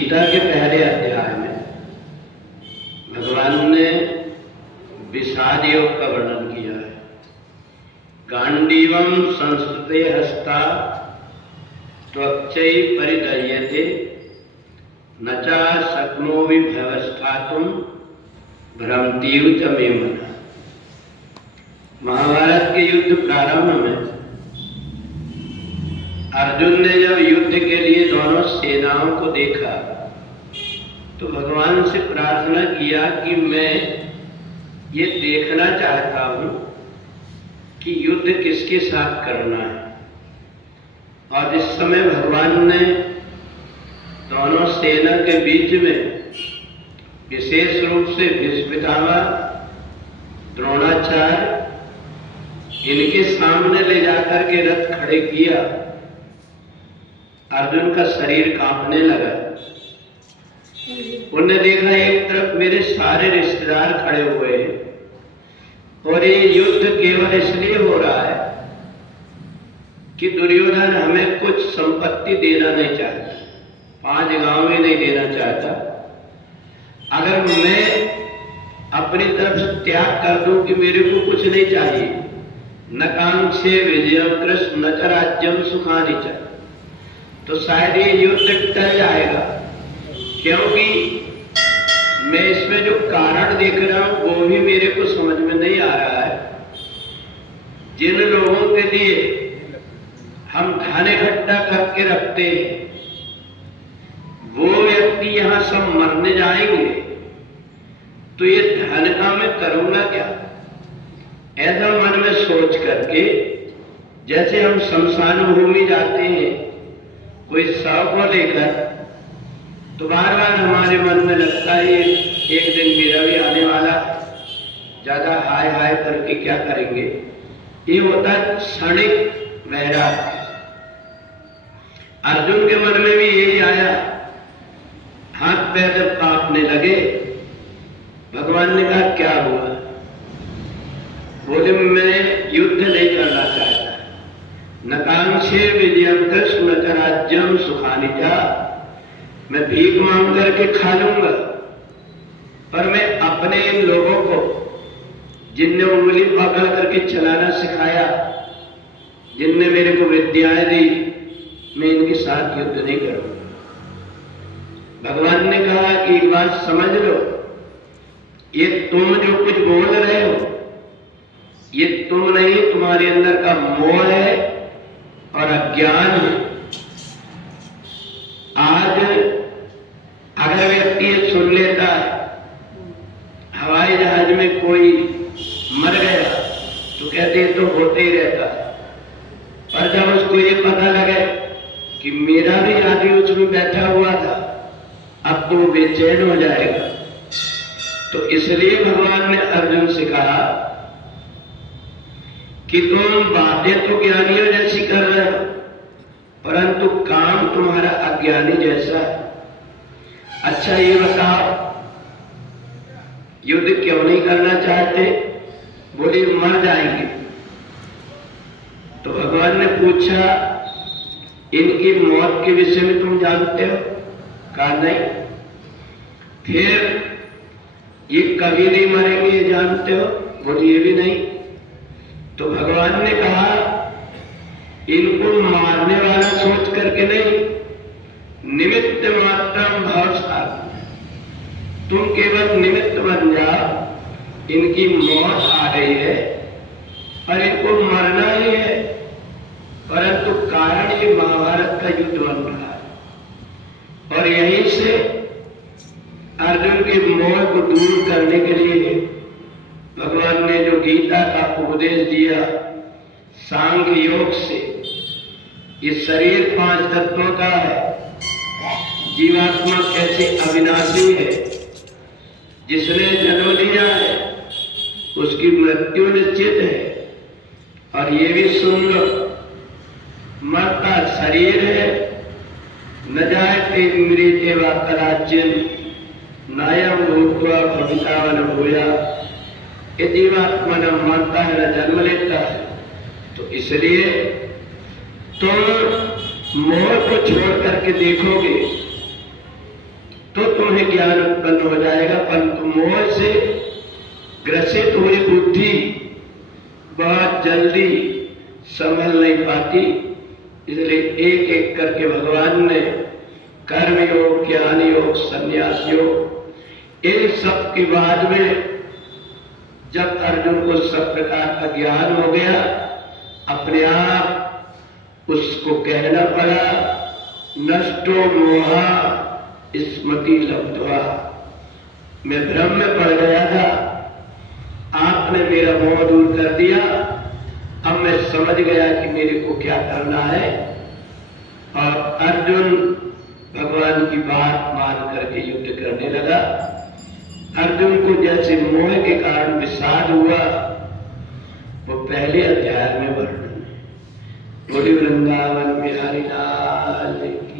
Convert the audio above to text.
गीता के पहले अध्याय में भगवान ने विषाद योग का वर्णन किया है। गांडीवम संस्कृते हस्ता त्वच्चै परिदह्यते न चा शक्नोमि व्यवस्थातुं भ्रमतीव च मे मनः। महाभारत के युद्ध प्रारंभ में अर्जुन ने जब युद्ध के लिए दोनों सेनाओं को देखा तो भगवान से प्रार्थना किया कि मैं ये देखना चाहता हूं कि युद्ध किसके साथ करना है। और इस समय भगवान ने दोनों सेना के बीच में विशेष रूप से भीष्म पितामह, द्रोणाचार्य इनके सामने ले जाकर के रथ खड़े किया। अर्जुन का शरीर कांपने लगा। उन्होंने देखा एक तरफ मेरे सारे रिश्तेदार खड़े हुए हैं और ये युद्ध केवल इसलिए हो रहा है कि दुर्योधन हमें कुछ संपत्ति देना नहीं चाहता, 5 गांव में नहीं देना चाहता। अगर मैं अपनी तरफ से त्याग कर दूं कि मेरे को कुछ नहीं चाहिए, न कांक्षे विजयम कृष्ण न च राज्यम सुखानि च, तो शायद ये युद्ध टल जाएगा। क्योंकि मैं इसमें जो कारण देख रहा हूं वो भी मेरे को समझ में नहीं आ रहा है। जिन लोगों के लिए हम धन इकट्ठा करके रखते हैं वो व्यक्ति यहां सब मरने जाएंगे, तो ये धन का मैं करूंगा क्या? ऐसा मन में सोच करके, जैसे हम शमशान भूमि जाते हैं कोई शव को लेकर, तो बार बार हमारे मन में लगता है एक दिन मेरा भी आने वाला, ज्यादा हाय हाय करके क्या करेंगे। ये होता है क्षणिक वैराग्य। अर्जुन के मन में भी यही आया। हाथ पैर जब कांपने लगे, भगवान ने कहा क्या हुआ? बोले मैं युद्ध नहीं करना चाहता, न कांक्षे विजयम कृष्ण न च राज्यम सुखानि च। मैं भीख मांग करके खा लूंगा, पर मैं अपने इन लोगों को जिनने उंगली पकड़ करके चलाना सिखाया, जिनने मेरे को विद्याएं दी, मैं इनके साथ युद्ध नहीं करूंगा। भगवान ने कहा कि एक बात समझ लो, ये तुम जो कुछ बोल रहे हो ये तुम नहीं, तुम्हारे अंदर का मोह है और अज्ञान है। आज अगर व्यक्ति ये सुन लेता है हवाई जहाज में कोई मर गया तो कहते हैं तो होते ही रहता है, पर जब उसको ये पता लगे कि मेरा भी आदमी उसमें बैठा हुआ था, अब तो बेचैन हो जाएगा। तो इसलिए भगवान ने अर्जुन से कहा कि तुम बातें तो ज्ञानियों जैसी कर रहे हो, परंतु काम तुम्हारा अज्ञानी जैसा है। अच्छा ये बताओ, युद्ध क्यों नहीं करना चाहते? बोले मर जाएंगे। तो भगवान ने पूछा इनकी मौत के विषय में तुम जानते हो? कहा नहीं। फिर ये कभी नहीं मरेंगे ये जानते हो? बोले ये भी नहीं। तो भगवान ने कहा इनको मारने वाला सोच करके नहीं, निमित्त मात्रम भव साधु, तुम केवल निमित्त बन जाओ। इनकी मौत आ गई है और इनको मरना ही है, परंतु कारण ये महाभारत का युद्ध बन रहा है। और यहीं से अर्जुन के मोह को दूर करने के लिए भगवान ने जो गीता का उपदेश दिया सांख्य योग से, ये शरीर 5 तत्वों का है, जीवात्मा कैसे अविनाशी है, जिसने जन्म लिया है उसकी मृत्यु निश्चित है। और ये भी सुन लो, मरता शरीर है, न जायते मृते वा कदाचिन नायम भूत्वा भविता न भूया। ये जीवात्मा न मरता है न जन्म लेता है। तो इसलिए तुम मोह को छोड़ करके देखोगे तो तुम्हें ज्ञान उत्पन्न हो जाएगा, परंतु मोह से ग्रसित हुई बुद्धि बहुत जल्दी संभल नहीं पाती। इसलिए एक एक करके भगवान ने कर्म योग, ज्ञान योग, संन्यास योग, इन सब के बाद में जब अर्जुन को सब प्रकार का ज्ञान हो गया, अपने आप उसको कहना पड़ा, नष्टो मोहा स्मृति लब्ध्वा, मैं भ्रम में पड़ गया था, आपने मेरा मोह दूर कर दिया, अब मैं समझ गया कि मेरे को क्या करना है। और अर्जुन भगवान की बात मान करके युद्ध करने लगा। अर्जुन को जैसे मोह के कारण विषाद हुआ, वो पहले अध्याय में वर्णन है। बोले वृंदावन बिहारी लाल